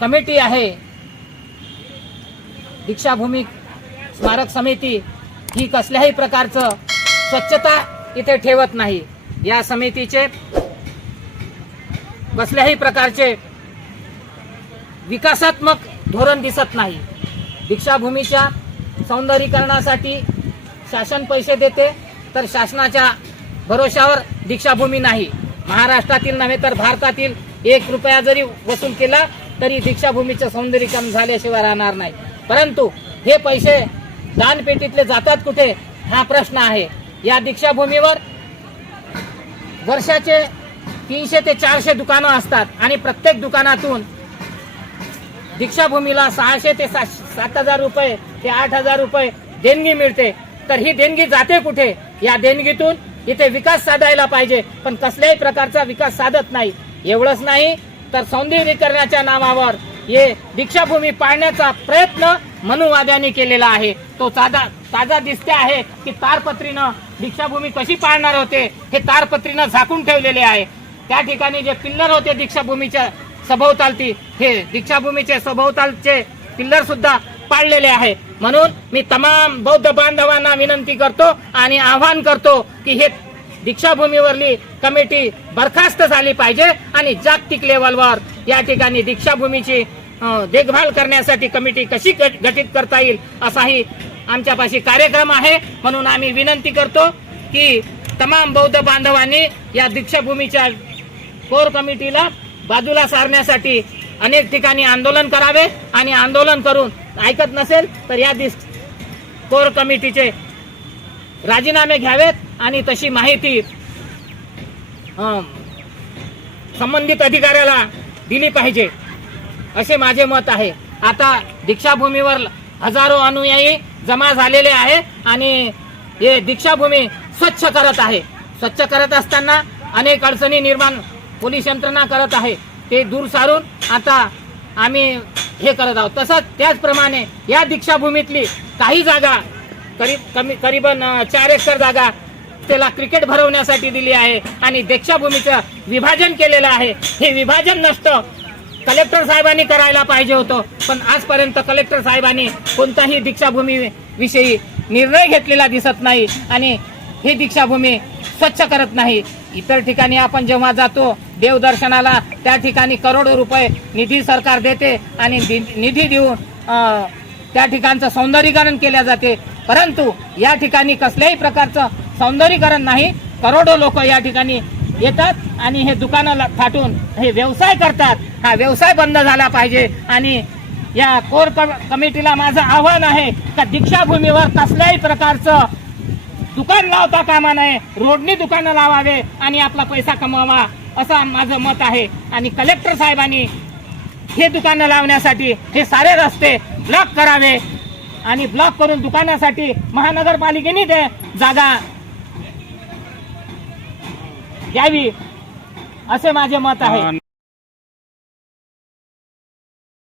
Committee आहे दीक्षाभूमी स्मारक समिती ही कसल्याही प्रकारचं स्वच्छता इथे ठेवत नाही। या समितीचे कसल्याही प्रकारचे विकासात्मक धोरण दिसत नाही। दीक्षाभूमीच्या सौंदर्यीकरणासाठी शासन पैसे देते, तर शासनाच्या भरोशावर दीक्षाभूमी नाही। महाराष्ट्रातील नव्हे तर भारतातील 1 रुपया जरी वसूल केला तरी दीक्षाभूमीचं सौंदर्यीकरण झाल्याशिवाय राहणार नाही। परंतु हे पैसे दानपेटीतले जातात कुठे हा प्रश्न आहे। या दीक्षाभूमीवर वर्षाचे 300 ते 400 दुकानं असतात आणि प्रत्येक दुकानातून दीक्षाभूमीला 600 ते 7,000 रुपये ते 8,000 रुपये देणगी मिळते। तर ही देणगी जाते कुठे? या देणगीतून इथे विकास साधायला पाहिजे, पण कसल्याही प्रकारचा विकास साधत नाही। एवढंच नाही तर सौंदर्यीकरणाच्या नावावर हे दीक्षाभूमी पाळण्याचा प्रयत्न मनुवाद्यांनी केलेला आहे। तो ताजा दिसते आहे की तारपत्रीनं दीक्षाभूमी कशी पाळणार होते हे तारपत्रीनं झाकून ठेवलेले आहे। त्या ठिकाणी जे पिल्लर होते दीक्षाभूमीच्या सभोवतालती, हे दीक्षाभूमीचे सभोवतालचे पिल्लर सुद्धा पाळलेले आहे। म्हणून मी तमाम बौद्ध बांधवांना विनंती करतो आणि आवाहन करतो की हे दीक्षाभूमीवरली कमिटी बरखास्त झाली पाहिजे आणि जागतिक लेवलवर या ठिकाणी दीक्षाभूमीची देखभाल करण्यासाठी कमिटी कशी गठीत करता येईल असाही आमच्यापाशी कार्यक्रम आहे। म्हणून आम्ही विनंती करतो की तमाम बौद्ध बांधवांनी या दीक्षाभूमीच्या कोर कमिटीला बाजूला सारण्यासाठी अनेक ठिकाणी आंदोलन करावे आणि आंदोलन करून ऐकत नसेल तर या कोर कमिटीचे राजीनामे घ्यावेत आणि तशी माहिती संबंधित अधिकाऱ्याला दिली पाहिजे असे माझे मत आहे। आता दीक्षाभूमीवर हजारो अनुयायी जमा झालेले आहे आणि हे दीक्षाभूमी स्वच्छ करत आहे। स्वच्छ करत असताना अनेक अडचणी निर्माण पोलीस यंत्रणा करत आहे, ते दूर सारून आता आम्ही हे करत आहोत। तसंच त्याचप्रमाणे या दीक्षाभूमीतली काही जागा करीबन 4 एकर जागा त्याला क्रिकेट भरवण्यासाठी दिली आहे आणि दीक्षाभूमीचं विभाजन केलेलं आहे। हे विभाजन नष्ट कलेक्टर साहेबांनी करायला पाहिजे होतं, पण आजपर्यंत कलेक्टर साहेबांनी कोणताही दीक्षाभूमी विषयी निर्णय घेतलेला दिसत नाही आणि ही दीक्षाभूमी स्वच्छ करत नाही। इतर ठिकाणी आपण जेव्हा जातो देवदर्शनाला, त्या ठिकाणी करोडो रुपये निधी सरकार देते आणि निधी देऊन त्या ठिकाणचं सौंदर्यीकरण केले जाते, परंतु या ठिकाणी कसल्याही प्रकारचं सौंदर्यीकरण नाही। करोडो लोक या ठिकाणी येतात आणि हे दुकानं थाटून हे व्यवसाय करतात। हा व्यवसाय बंद झाला पाहिजे आणि या कोर कमिटीला माझं आव्हान आहे का दीक्षाभूमीवर कसल्याही प्रकारचं दुकान लावता कामा नये, रोडनी दुकानं लावावे आणि आपला पैसा कमवावा असं माझं मत आहे। आणि कलेक्टर साहेबांनी हे दुकानं लावण्यासाठी हे सारे रस्ते ब्लॉक करावे आणि ब्लॉक करून दुकानासाठी महानगरपालिकेने ते जागा द्यावी असे माझे मत आहे।